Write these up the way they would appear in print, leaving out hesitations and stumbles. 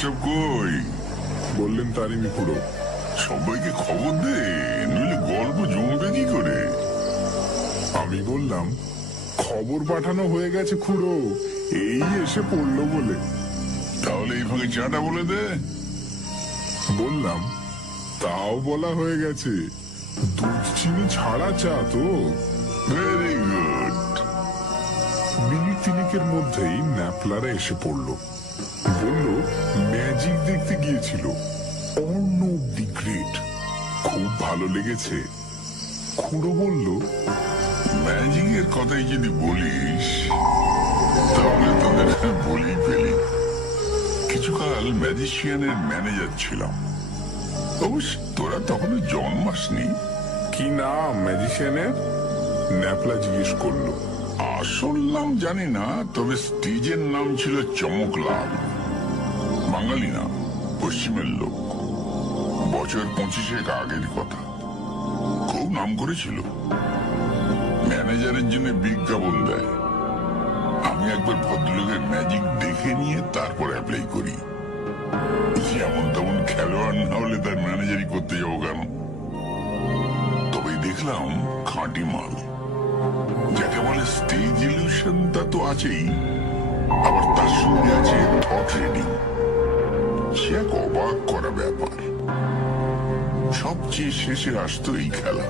সব কই? বললেন তারিণী খুড়ো। সবাইকে খবর দে, নইলে গল্প জমবে কি করে? আমি বললাম, খবর পাঠানো হয়ে গেছে খুড়ো, এই এসে পড়লো বলে। তাহলে এই ভাগে চাটা বলে দে। বললাম, তাও বলা হয়ে গেছে, দুধ চিনি ছাড়া চা তো। Very good. মিনিট তিনেকের মধ্যেই ন্যাপলারা এসে পড়লো। বলল ম্যাজিক দেখতে গিয়েছিল, অর্ণব দি গ্রেট, খুব ভালো লেগেছে। খুড়ো বলল, ম্যাজিকের কথাই যদি বলিস তাহলে তোদের বলেই ফেলি। কিছুকাল ম্যাজিশিয়ানের ম্যানেজার ছিলাম। অবশ্য তোরা তখনও জন্মাসনি। কি নাম ম্যাজিশিয়ানের? ন্যাপলা জিজ্ঞেস করলো। আসল নাম জানি না, তবে স্টেজের নাম ছিল চমকলাল। বাঙালি না, পশ্চিমের লোক। বছর 25 আগের কথা। খুব নাম করেছিল। ম্যানেজারের জন্য বিজ্ঞাপন দেয়। আমি একবার ভদ্রলোকের ম্যাজিক দেখে নিয়ে তারপর অ্যাপ্লাই করি। যেমন তেমন খেলোয়াড় না হলে তার ম্যানেজারই করতে যাবো কেন? তবে দেখলাম খাঁটি মাল। যাকে বলে স্টেজ ইলিউশন, তা তো আছেই, আবার তার সঙ্গে আছে থট রিডিং। সে এক অবাক করা ব্যাপার। সবচেয়ে শেষে আসতো এই খেলা।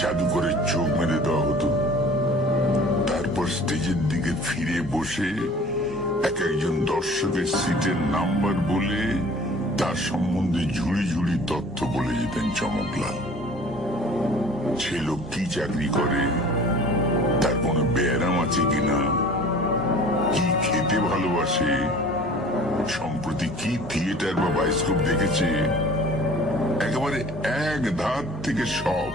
জাদু করে চোখ মেরে দেওয়া হতো। তারপর স্টেজের দিকে ফিরে বসে এক একজন দর্শকের সিটের নাম্বার বলে তার সম্বন্ধে ঝুড়ি ঝুড়ি তথ্য বলে যেতেন চমকলাল। সে লোক কি চাকরি করে, তার কোনো ব্যারাম আছে কিনা, কি খেতে ভালোবাসে, সম্প্রতি কি থিয়েটার বা বায়োস্কোপ দেখেছে, একেবারে এক ধার থেকে সব।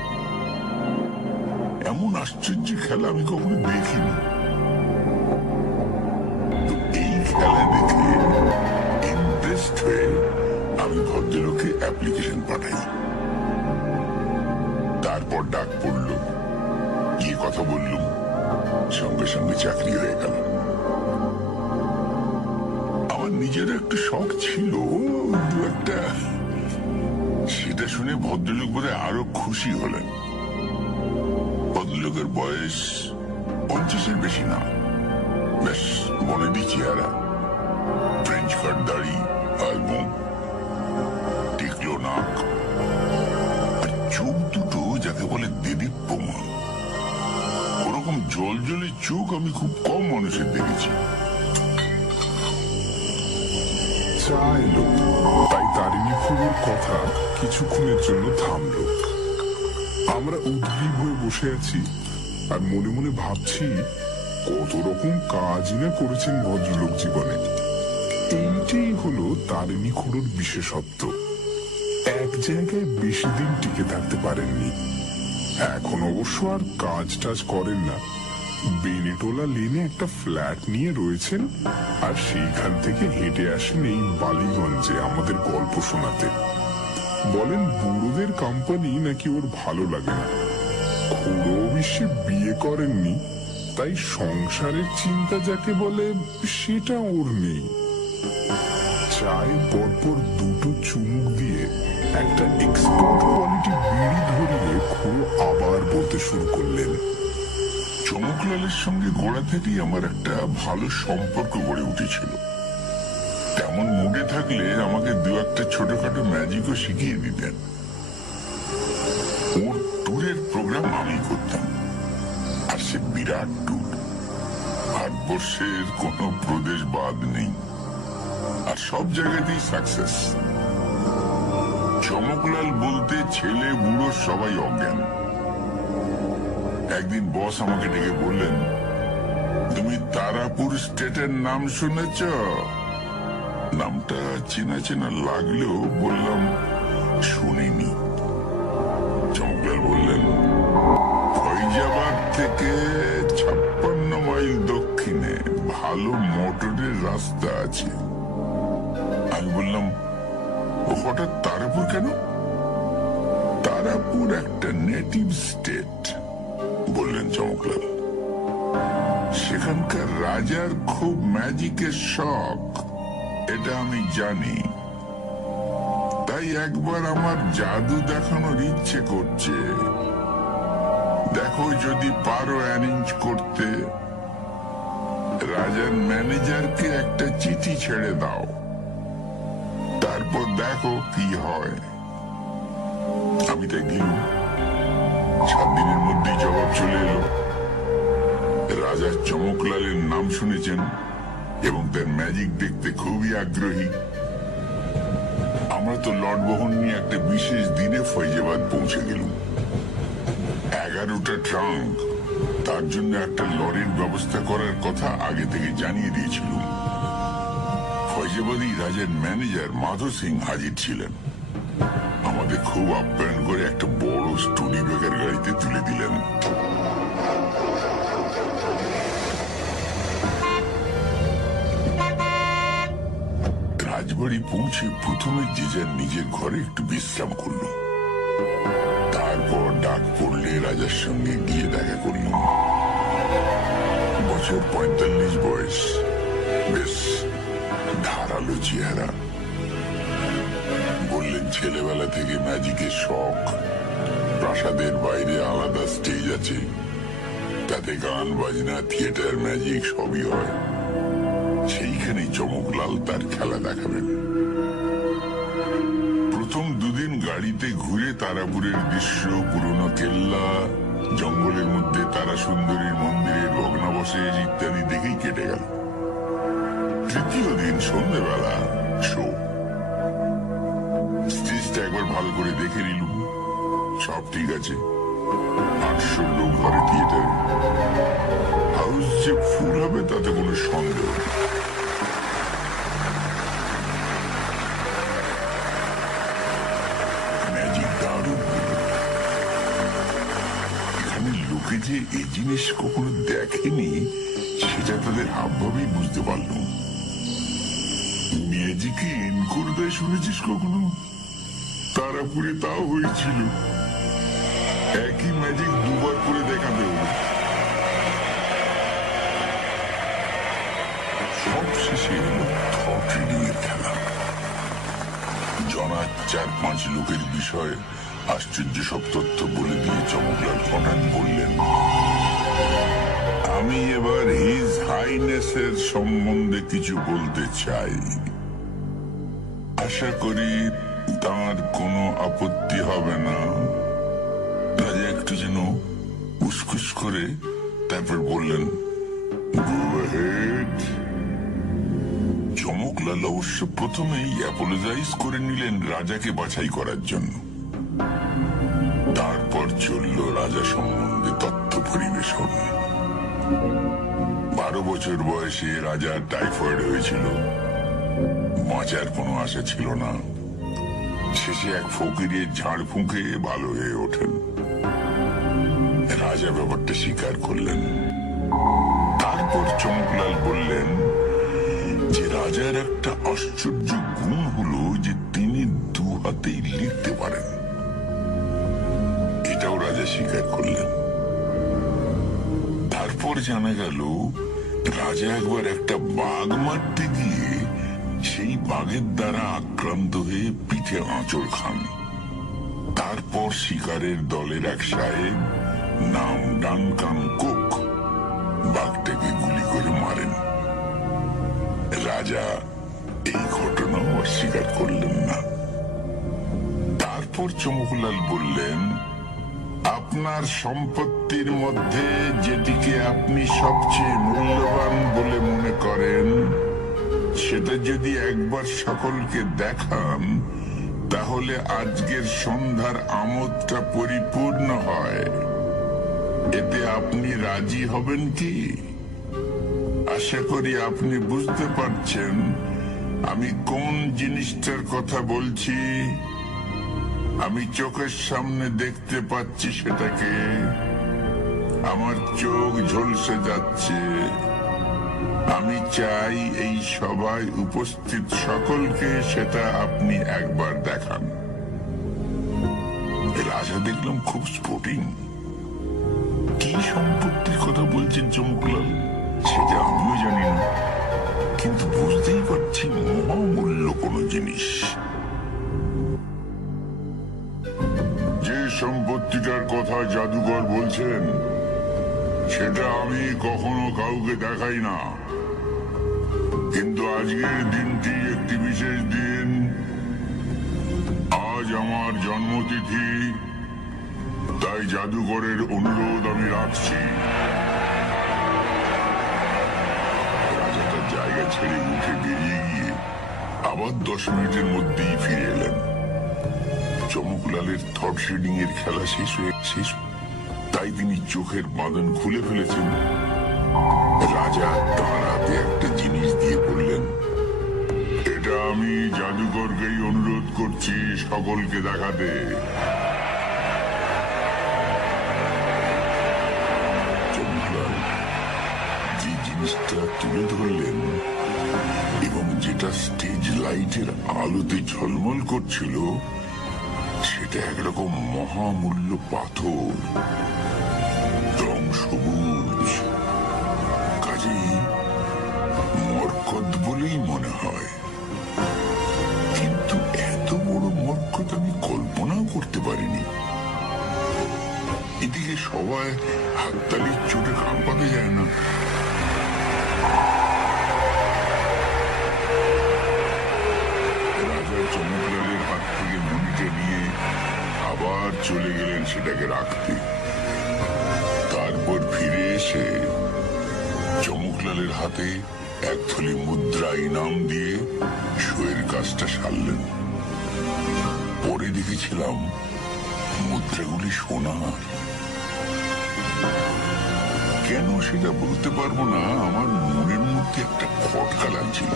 এমন আশ্চর্য খেলা আমি কখনো দেখিনি। তো এই খেলা দেখে ইমপ্রেসড হয়ে আমি ভদ্রলোকে অ্যাপ্লিকেশন পাঠাই। তারপর ডাক পড়লো, গিয়ে কথা বললুম, সঙ্গে সঙ্গে চাকরি হয়ে গেল। আমার নিজের একটু শখ ছিল দু একটা, সেটা শুনে ভদ্রলোক বলে আরো খুশি হলেন। ভদ্রলোকের বয়স 50-এর বেশি না, বেশ বনেদি চেহারা, ফ্রেঞ্চ কাট দাড়ি আর মুখ, টিকলো নাক, আর চোখ দুটো যাকে বলে দেদীপ্যমান। ওরকম জলজলে চোখ আমি খুব কম মানুষের দেখেছি। চা এলো, তাই তারিণী খুড়োর কথা কিছুক্ষণের জন্য থামলো। আমরা উদ্গ্রীব হয়ে বসে আছি আর মনে মনে ভাবছি কত রকম কাজই না করেছেন ভদ্রলোক জীবনে। এইটাই হলো তারিণী খুড়োর বিশেষত্ব। এক জায়গায় বেশি দিন টিকে থাকতে পারেননি। এখন অবশ্য আর কাজ টাজ করেন না। বেনেটোলা লেনে একটা ফ্ল্যাট নিয়ে রয়েছেন, আর সেইখান থেকে হেঁটে আসেন এই বালিগঞ্জে আমাদের গল্প শোনাতে। বলেন বুড়োদের কোম্পানি নাকি ওর ভালো লাগে না। খুড়ো অবশ্যই বিয়ে করেননি, তাই সংসারের চিন্তা যাকে বলে সেটা ওর নেই। চায়ের পরপর দুটো চুমুক দিয়ে একটা এক্সপোর্ট কোয়ালিটি বিড়ি ধরিয়ে খুড়ো আবার বলতে শুরু করলেন। চমকলালের সঙ্গে গোড়া থেকেই আমার একটা ভালো সম্পর্ক গড়ে উঠেছিল। তেমন মুডে থাকলে আমাকে দু একটা ছোটখাটো ম্যাজিকও শিখিয়ে দিতেন। ওর ট্যুরের প্রোগ্রাম আমি করতাম, আর সে বিরাট ট্যুর। ভারতবর্ষের কোনো প্রদেশ বাদ নেই, আর সব জায়গাতেই সাকসেস। চমকলাল বলতে ছেলে বুড়ো সবাই অজ্ঞান। একদিন বস আমাকে ডেকে বললেন, তুমি তারাপুর স্টেটের নাম শুনেছ? নামটা চেনা চেনা লাগলেও বললাম শুনিনি। চমকলাল বললেন, ফৈজাবাদ থেকে 56 মাইল দক্ষিণে ভালো মোটরের রাস্তা আছে। আমি বললাম, হঠাৎ তারাপুর কেন? তারাপুর একটা নেটিভ স্টেট, বললেন চমকলাল। সেখানকার রাজার খুব ম্যাজিকের শখ। এটা আমি জানি, তাই একবার আমার জাদু দেখানোর ইচ্ছে করছে। দেখো যদি পারো অ্যারেঞ্জ করতে। রাজার ম্যানেজারকে একটা চিঠি ছেড়ে দাও, তারপর দেখো কি হয়। আমি তাই দিলাম। 7 দিনের মধ্যেই জবাব চলে এলো। রাজা চমকলালের নাম শুনেছেন এবং তার ম্যাজিক দেখতে খুবই আগ্রহী। আমরা তো লটবহন নিয়ে একটা বিশেষ দিনে ফৈজাবাদ পৌঁছে গেলাম। 11টা ট্রাঙ্ক, তার জন্য একটা লরির ব্যবস্থা করার কথা আগে থেকে জানিয়ে দিয়েছিলাম। ফৈজাবাদী রাজার ম্যানেজার মাধব সিং হাজির ছিলেন। আমাদের খুব আপ্যায়ন করে একটা বড় স্টুডি ব্যাগের গাড়িতে তুলে দিলেন। রাজবাড়ি পৌঁছে প্রথমে যে যার নিজের ঘরে একটু বিশ্রাম করল। তারপর ডাক পড়লে রাজার সঙ্গে গিয়ে দেখা করলাম। বছর 45 বয়স, বেশ ধারালো চেহারা। বললেন ছেলেবেলা থেকে ম্যাজিকের শখ। প্রাসাদের বাইরে আলাদা স্টেজ আছে, তাতে গান বাজনা থিয়েটার ম্যাজিক সবই হয়। সেইখানে চমকলাল তার খেলা দেখাবেন। প্রথম দুদিন গাড়িতে ঘুরে তারাপুরের দৃশ্য, পুরনো কেল্লা, জঙ্গলের মধ্যে তারা সুন্দরীর মন্দিরের ভগ্নাবশেষ ইত্যাদি দেখেই কেটে গেল। তৃতীয় দিন সন্ধ্যেবেলা শো। স্টেজটা একবার ভালো করে দেখে নিলুম, সব ঠিক আছে। 800 লোক ধরে থিয়েটারে। হাউস যে ফুল হবে তাতে কোনো সন্দেহ নেই। ম্যাজিক দারুণ। এখানে লোকে যে এই জিনিস কখনো দেখেনি সেটা তাদের হাবভাবেই বুঝতে পারলাম। ম্যাজিকে এনকোর দেয় শুনেছিস কখনো? তারাপুরে তাও হয়েছিল। একই ম্যাজিক দুবার করে দেখাতে হবে। সব শেষে এলো থট রিডিং এর খেলা। জনা 4-5 লোকের বিষয়ে আশ্চর্য সব তথ্য বলে দিয়ে চমকলাল হঠাৎ বললেন, আমি এবার হিজ হাইনেসের সম্বন্ধে কিছু বলতে চাই। আশা করি তার কোনো আপত্তি হবে না। রাজা একটু যেন উসকুস করে তারপর বললেন, গো হেড। চমকলাল অবশ্য প্রথমেই অ্যাপোলোজাইজ করে নিলেন রাজাকে বাছাই করার জন্য। তারপর চলল রাজা সম্বন্ধে তথ্য পরিবেশন। 12 বছর বয়সে রাজার টাইফয়েড হয়েছিল। বাঁচার কোনো আশা ছিল না। শেষে এক ফকিরের ঝাড় ফুঁকে ভালো হয়ে ওঠেন। রাজা ব্যাপারটা স্বীকার করলেন। তারপর চমকলাল বললেন যে রাজার একটা আশ্চর্য গুণ হলো যে তিনি 2 হাতেই লিখতে পারেন। এটাও রাজা স্বীকার করলেন। তারপর জানা গেল রাজা একবার একটা বাঘ মারতে গিয়ে সেই বাঘের দ্বারা আক্রান্ত হয়ে পিঠে আঁচড় খান। তারপর শিকারের দলের এক সাহেব, নাম ডানকান কুক, বাঘটাকে গুলি করে মারেন। রাজা এই ঘটনাও অস্বীকার করলেন না। তারপর চমকলাল বললেন, আপনার সম্পত্তির মধ্যে যেটিকে আপনি সবচেয়ে মূল্যবান বলে মনে করেন সেটা যদি একবার সকলকে দেখান তাহলে আজকের সন্ধ্যার আমোদটা পরিপূর্ণ হয়। এতে আপনি রাজি হবেন কি? আশা করি আপনি বুঝতে পারছেন আমি কোন জিনিসটার কথা বলছি। আমি চোখের সামনে দেখতে পাচ্ছি সেটাকে। আমার চোখ ঝলসে যাচ্ছে। আমি চাই এই সভায় উপস্থিত সকলকে সেটা আপনি একবার দেখান। রাজা দেখলাম খুব স্পোর্টিং। কি সম্পত্তির কথা বলছেন চমকলাল সেটা আমিও জানি না, কিন্তু বুঝতেই পারছি মহামূল্য কোনো জিনিস। যে সম্পত্তিটার কথা জাদুকর বলছেন সেটা আমি কখনো কাউকে দেখাই না, কিন্তু আজকের দিনটি একটি বিশেষ দিন। আজ আমার জন্মতিথি, তাই জাদুকরের অনুরোধ আমি রাখছি। রাজা তার জায়গা ছেড়ে উঠে বেরিয়ে গিয়ে আবার 10 মিনিটের মধ্যেই ফিরে এলেন। চমকলালের থট রিডিং এর খেলা শেষ, তাই তিনি চোখের বাঁধন খুলে ফেলেছেন। রাজা তাঁর হাতে একটা জিনিস দিয়ে বললেন, এটা আমি জাদুকরকেই অনুরোধ করছি সকলকে দেখাতে। চমকলাল যে জিনিসটা তুলে ধরলেন এবং যেটা স্টেজ লাইটের আলোতে ঝলমল করছিল, সেটা একরকম মহামূল্য পাথর, রং সবুজ, কাজেই মরকত বলেই মনে হয়। কিন্তু এত বড় মরকত আমি কল্পনাও করতে পারিনি। এদিকে সবাই হাততালির চোটে কাঁপাতে যায় না। রাজা চমকলালের হাত থেকে মণিটা নিয়ে আবার চলে গেলেন সেটাকে রাখতে। তারপর ফিরে এসে চমকলালের হাতে এক থলি মুদ্রা ইনাম দিয়ে শোয়ের কাজটা সারলেন। পরে দেখেছিলাম মুদ্রাগুলি সোনার। কেন সেটা বলতে পারবো না, আমার মনের মধ্যে একটা খটকা লাগছিল।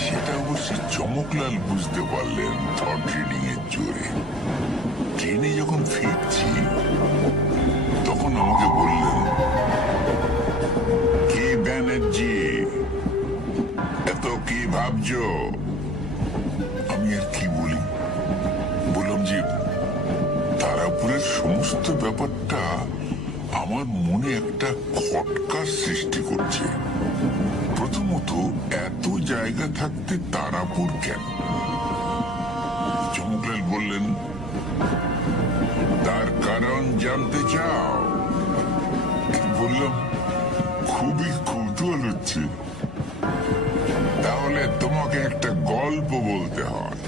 সেটা অবশ্যই চমকলাল বুঝতে পারলেন থট রিডিং এর জোরে। ট্রেনে যখন ফিরছি তখন আমাকে বললেন, কি ব্যানার্জি, এত কি ভাবছো? আমি আর কি বলি, বললাম যে তারাপুরের সমস্ত ব্যাপারটা আমার মনে একটা খটকার সৃষ্টি করছে। প্রথমত, এত জায়গা থাকতে তারাপুর কেন? চমকলাল বললেন, তার কারণ জানতে চাও? বললাম, খুবই কৌতূহল হচ্ছে। তাহলে তোমাকে একটা গল্প বলতে হয়।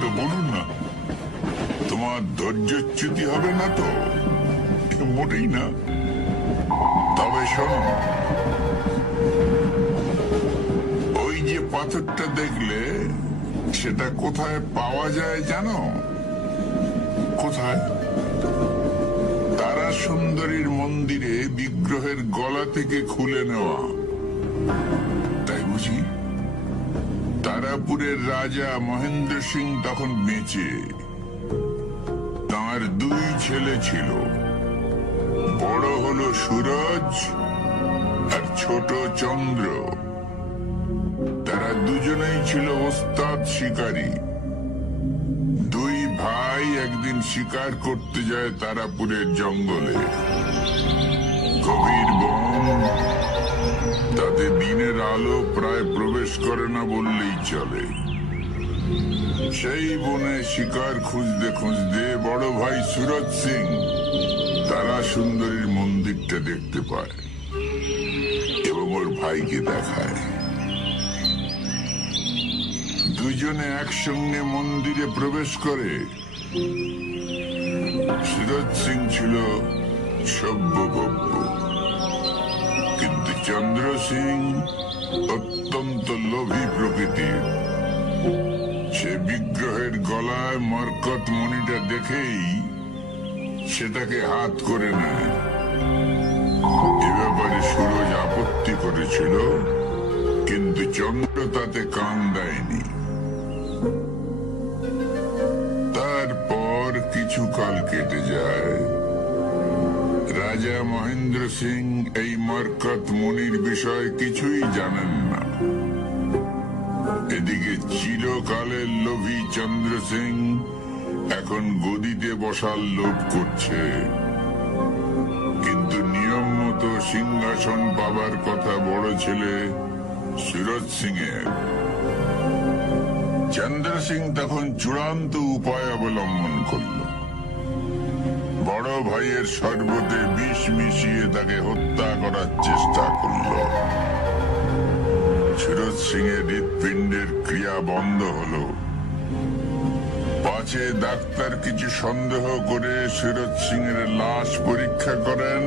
তো বলুন না, তোমার ধৈর্যচ্যুতি হবে না তো? মোটেই না। তবে শোনো, ওই যে পাথরটা দেখলে, সেটা কোথায় পাওয়া যায় জানো? কোথায়? তারা সুন্দরীর মন্দিরে বিগ্রহের গলা থেকে খুলে নেওয়া। তাই বুঝি? তারাপুরের রাজা মহেন্দ্র সিং তখন বেঁচে। তাঁর 2 ছেলে ছিল, বড় হলো সুরজ আর ছোট চন্দ্র। তারা দুজনেই ছিল ওস্তাদ শিকারী। 2 ভাই একদিন শিকার করতে যায় তারাপুরের জঙ্গলে। গভীর বন, তাতে দিনের আলো প্রায় প্রবেশ করে না বললেই চলে। সেই বনে শিকার খুঁজতে খুঁজতে বড় ভাই সুরজ সিং তারা সুন্দরীর মন্দিরটা দেখতে পায় এবং ওর ভাইকে দেখায়। দুজনে একসঙ্গে মন্দিরে প্রবেশ করে। সুরজ সিং ছিল সভ্যভব্য, কিন্তু চন্দ্র সিং অত্যন্ত লোভী প্রকৃতির। সে বিগ্রহের গলায় মরকত মণিটা দেখেই সেটাকে হাত করে নেয়। এ ব্যাপারে সুরজ আপত্তি করেছিল, কিন্তু চন্দ্র তাতে কান দেয়নি। তারপর কিছু কাল কেটে যায়। রাজা মহেন্দ্র সিং এই মরকত মণির বিষয়ে কিছুই জানেন না। এদিকে চিরকালের লোভী চন্দ্র সিং এখন গদিতে বসার লোভ করছে, কিন্তু তো সিংহাসন পাবার কথা বড় ছেলে সুরজ সিং এর। চন্দ্র সিং তখন চূড়ান্ত উপায় অবলম্বন করল। বড় ভাইয়ের শরবতে বিষ মিশিয়ে তাকে হত্যা করার চেষ্টা করল। সুরজ সিং এর হৃৎপিণ্ডের ক্রিয়া বন্ধ হলো। পাছে ডাক্তার কিছু সন্দেহ করে সুরজ সিং এর লাশ পরীক্ষা করেন।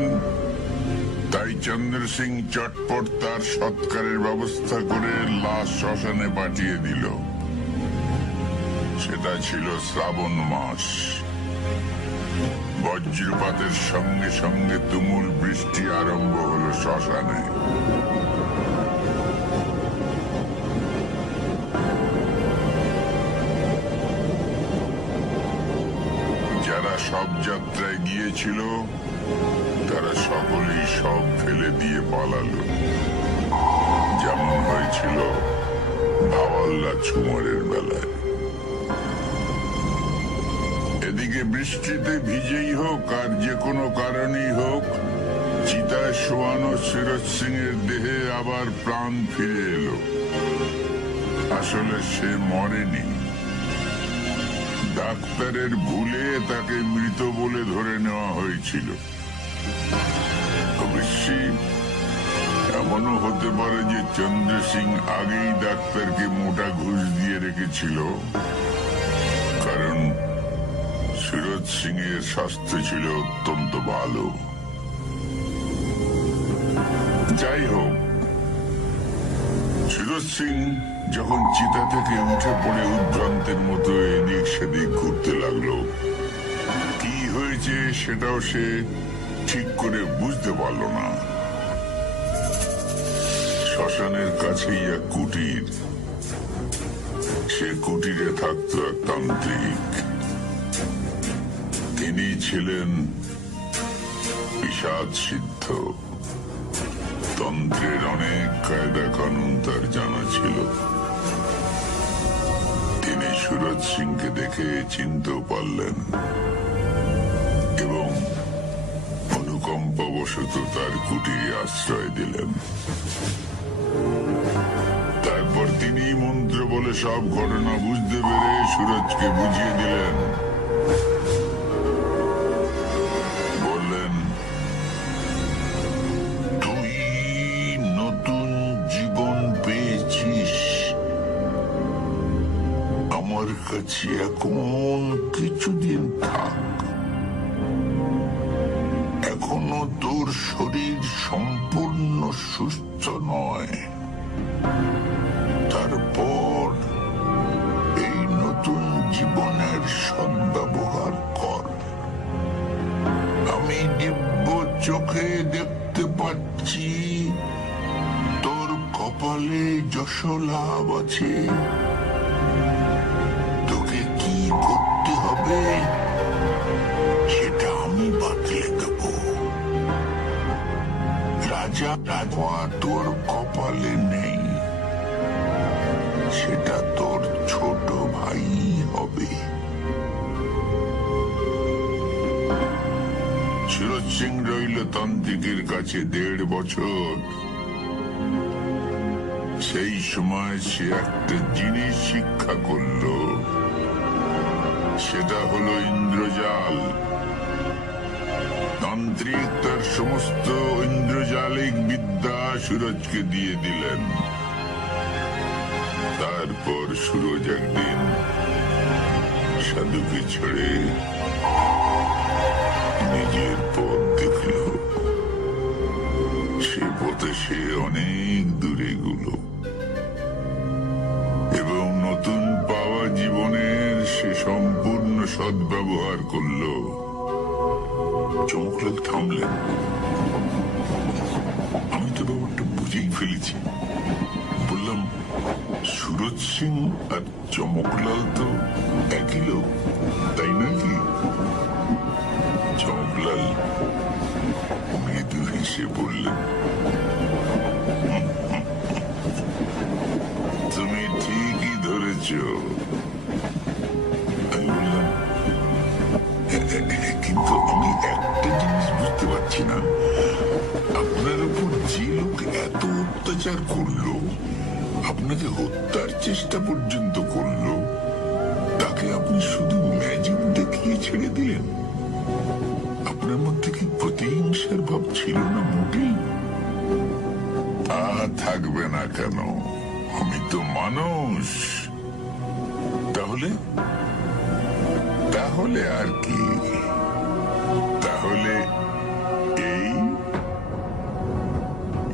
তাই চন্দ্র সিং চটপট তার সৎকারের ব্যবস্থা করে লাশ শ্মশানে পাঠিয়ে দিল। সেটা ছিল শ্রাবণ মাস। বজ্রপাতের সঙ্গে সঙ্গে তুমুল বৃষ্টি আরম্ভ হলো শ্মশানে। যারা সব যাত্রায় গিয়েছিল তারা সকলেই সব ফেলে দিয়ে পালালো, যেমন হয়েছিল ভাওয়াল্লা ছুমারের বেলায়। এদিকে বৃষ্টিতে ভিজেই হোক আর যে কোনো কারণেই হোক, চিতায় শোয়ানো সুরজ সিং এর দেহে আবার প্রাণ ফিরে এলো। আসলে সে মরেনি, ডাক্তারের ভুলে তাকে মৃত বলে ধরে নেওয়া হয়েছিল। অবশ্যই এমনও হতে পারে যে চন্দ্র সিং আগেই ডাক্তারকে মোটা ঘুষ দিয়ে রেখেছিল, কারণ সুরজ সিং এর স্বাস্থ্য ছিল অত্যন্ত ভালো। যাই হোক, সুরজ সিং যখন চিতা থেকে উঠে পড়ে উদ্ভ্রান্তের মতো এদিক সেদিক ঘুরতে লাগলো, কি হয়েছে সেটাও সে ঠিক করে বুঝতে পারল না। শ্মশানের কাছেই এক কুটির। সে কুটিরে থাকতো এক তান্ত্রিক। তিনি ছিলেন বিষাদ সিদ্ধ। তন্ত্রের অনেক কায়দা কানুন তার জানা ছিল। তিনি সুরজ সিংকে দেখে চিনতেও পারলেন এবং অনুকম্পাবশত তার কুটিরে আশ্রয় দিলেন। তারপর তিনি মন্ত্র বলে সব ঘটনা বুঝতে পেরে সুরজকে বুঝিয়ে দিলেন। বললেন, তুই নতুন জীবন পেয়েছিস। আমার কাছে এখন কিছুদিন থাক। এখনো তোর শরীর সম্পূর্ণ সুস্থ নয়। তারপর এই নতুন জীবনের সদ্ব্যবহার কর। আমি দিব্য চোখে দেখতে পাচ্ছি তোর কপালে যশলাভ আছে। তোকে কি করতে হবে সেটা আমি বাতলে দেব। রাজা রাজা তোর কপালে নেই, সেটা তোর ছোট ভাই হবে। সুরজ সিং রইল তান্ত্রিকের কাছে 1.5 বছর। সেই সময় সে একটা জিনিস শিক্ষা করল, সেটা হলো ইন্দ্রজাল। তান্ত্রিক তার সমস্ত ইন্দ্রজালিক বিদ্যা সুরজকে দিয়ে দিলেন। তারপর সুরজ একদিন সাধুকে ছেড়ে নিজের পথ দেখল। সে পথে সে অনেক দূরে গেল এবং নতুন পাওয়া জীবনের সে সম্পূর্ণ সদ্ব্যবহার করল। চমকলাল থামলেন। আমি তো ব্যাপারটা বুঝেই ফেলেছি। বললাম, সুরজ সিং আর চমকলাল তো একই লোক, তাই নাকি? চমকলাল মৃদু হেসে বললেন, তুমি ঠিকই ধরেছ। আমি বললাম, কিন্তু আমি একটা জিনিস বুঝতে পারছি না, অত্যাচার করলো, আপনাকে হত্যার চেষ্টা পর্যন্ত করলো, তাকে আপনি শুধু ম্যাজিক দেখিয়ে ছেড়ে দিলেন? আপনার মধ্যে কি প্রতিহিংসার ভাব ছিল না মোটেই? থাকবে না কেন, আমি তো মানুষ। তাহলে তাহলে আর কি? তাহলে এই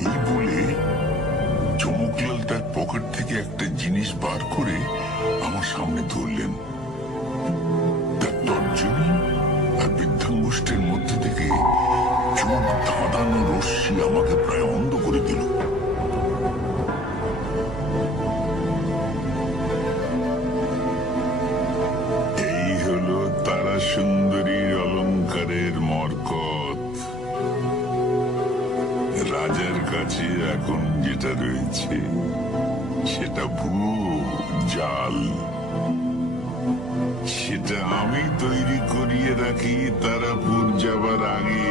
এই বলে চমকলাল তার পকেট থেকে একটা জিনিস বার করে আমার সামনে ধরলেন। তার তর্জনী আর বৃদ্ধাঙ্গুষ্ঠের মধ্যে থেকে চোখ ধাঁধানো রশ্মি আমাকে প্রায় অন্ধ করে দিল। এই হলো তারা সুন্দরীর অলংকারের মরকত। রাজার কাছে এখন যেটা রয়েছে সেটা ভুয়ো, জাল। সেটা আমি তৈরি করিয়ে রাখি তারাপুর যাবার আগে।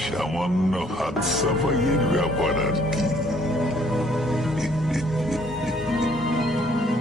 সামান্য হাত সাফাইয়ের ব্যাপার আর কি।